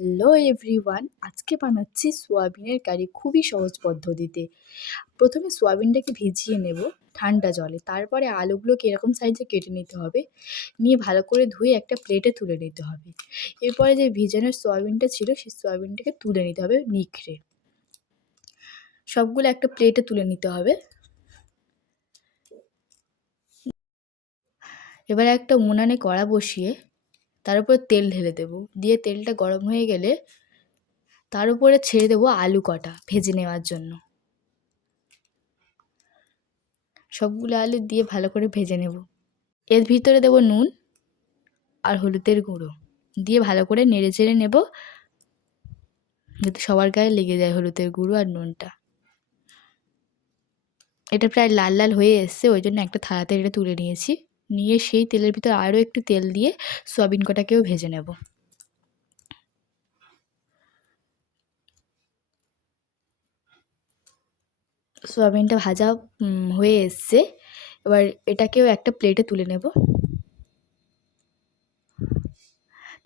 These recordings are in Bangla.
হ্যালো এভরিওয়ান, আজকে বানাচ্ছি সোয়াবিনের কারি খুবই সহজ পদ্ধতিতে। প্রথমে সোয়াবিনটাকে ভিজিয়ে নেব ঠান্ডা জলে, তারপরে আলুগুলোকে এরকম সাইজে কেটে নিতে হবে, নিয়ে ভালো করে ধুয়ে একটা প্লেটে তুলে নিতে হবে। এরপরে যে ভিজানোর সোয়াবিনটা ছিল সেই সোয়াবিনটাকে তুলে নিতে হবে নিখড়ে। সবগুলো একটা প্লেটে তুলে নিতে হবে। এবারে একটা উনানে কড়া বসিয়ে তার উপর তেল ঢেলে দেব, দিয়ে তেলটা গরম হয়ে গেলে তার উপরে ছেড়ে দেবো আলু কটা ভেজে নেওয়ার জন্য। সবগুলো আলু দিয়ে ভালো করে ভেজে নেব। এর ভিতরে দেবো নুন আর হলুদের গুঁড়ো, দিয়ে ভালো করে নেড়ে চেড়ে নেব যাতে সবার গায়ে লেগে যায় হলুদের গুঁড়ো আর নুনটা। এটা প্রায় লাল লাল হয়ে এসছে, ওই জন্য একটা থালাতে এটা তুলে নিয়েছি। নিয়ে সেই তেলের ভিতর আরও একটু তেল দিয়ে সয়াবিন কটাকেও ভেজে নেব। সয়াবিনটা ভাজা হয়ে এসছে, এবার এটাকেও একটা প্লেটে তুলে নেব।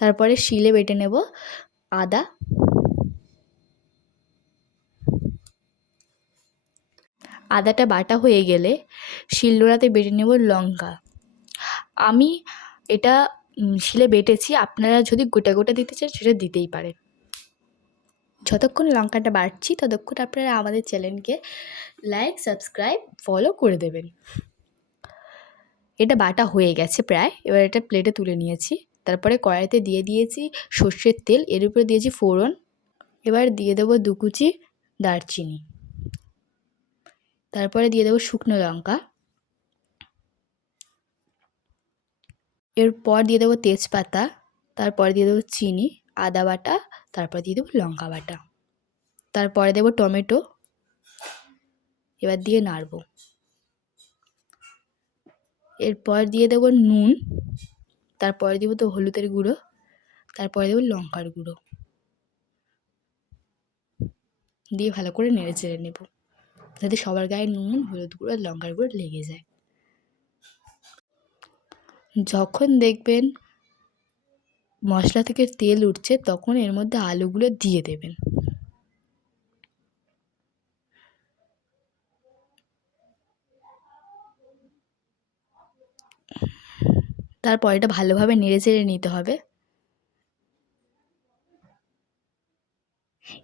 তারপরে শিলে বেটে নেব আদা, আদাটা বাটা হয়ে গেলে শিলনোড়াতে বেটে নেব লঙ্কা। আমি এটা শিলে বেটেছি, আপনারা যদি গোটা গোটা দিতে চান সেটা দিতেই পারেন। যতক্ষণ লঙ্কাটা বাটছি ততক্ষণ আপনারা আমাদের চ্যানেলকে লাইক, সাবস্ক্রাইব, ফলো করে দেবেন। এটা বাটা হয়ে গেছে প্রায়, এবার এটা প্লেটে তুলে নিয়েছি। তারপরে কড়াইতে দিয়ে দিয়েছি সর্ষের তেল, এর উপরে দিয়েছি ফোড়ন। এবার দিয়ে দেবো 2 কুচি দারচিনি, তারপরে দিয়ে দেবো শুকনো লঙ্কা, এরপর দিয়ে দেবো তেজপাতা, তারপরে দিয়ে দেবো চিনি, আদা বাটা, তারপর দিয়ে দেবো লঙ্কা বাটা, তারপরে দেবো টমেটো। এবার দিয়ে নাড়ব। এরপর দিয়ে দেবো নুন, তারপরে দেবো তো হলুদের গুঁড়ো, তারপরে দেবো লঙ্কার গুঁড়ো, দিয়ে ভালো করে নেড়ে চেড়ে নেব যাতে সবার গায়ে নুন, হলুদ গুঁড়ো আর লঙ্কার গুঁড়ো লেগে যায়। যখন দেখবেন মশলা থেকে তেল উঠছে তখন এর মধ্যে আলুগুলো দিয়ে দেবেন। তারপর এটা ভালোভাবে নেড়ে চেড়ে নিতে হবে।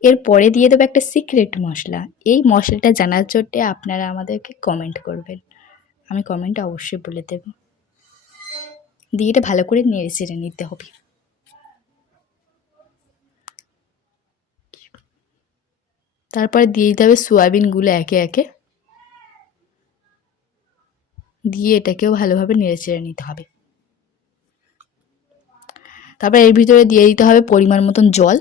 এরপরে দিয়ে দেবো একটা সিক্রেট মশলা। এই মশলাটা জানার জন্যে আপনারা আমাদেরকে কমেন্ট করবেন, আমি কমেন্টে অবশ্যই বলে দেব। দিয়ে এটা ভালো করে নেড়ে চেড়ে নিতে হবে। তারপরে দিয়ে দিতে হবে সোয়াবিনগুলো একে একে, দিয়ে এটাকেও ভালোভাবে নেড়ে চেড়ে নিতে হবে। তারপর এর ভিতরে দিয়ে দিতে হবে পরিমাণ মতন জল,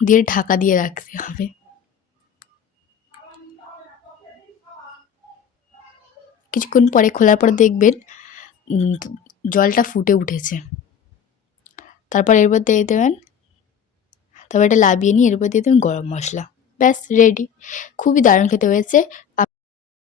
দিয়ে ঢাকা দিয়ে রাখতে হবে। কিছুক্ষণ পরে খোলার পর দেখবেন জলটা ফুটে উঠেছে। তারপর এরপর দিয়ে দেবেন, তারপর এটা লাবিয়ে নিয়ে এরপর দিয়ে দেবেন গরম মশলা। ব্যাস রেডি। খুবই দারুণ খেতে হয়েছে।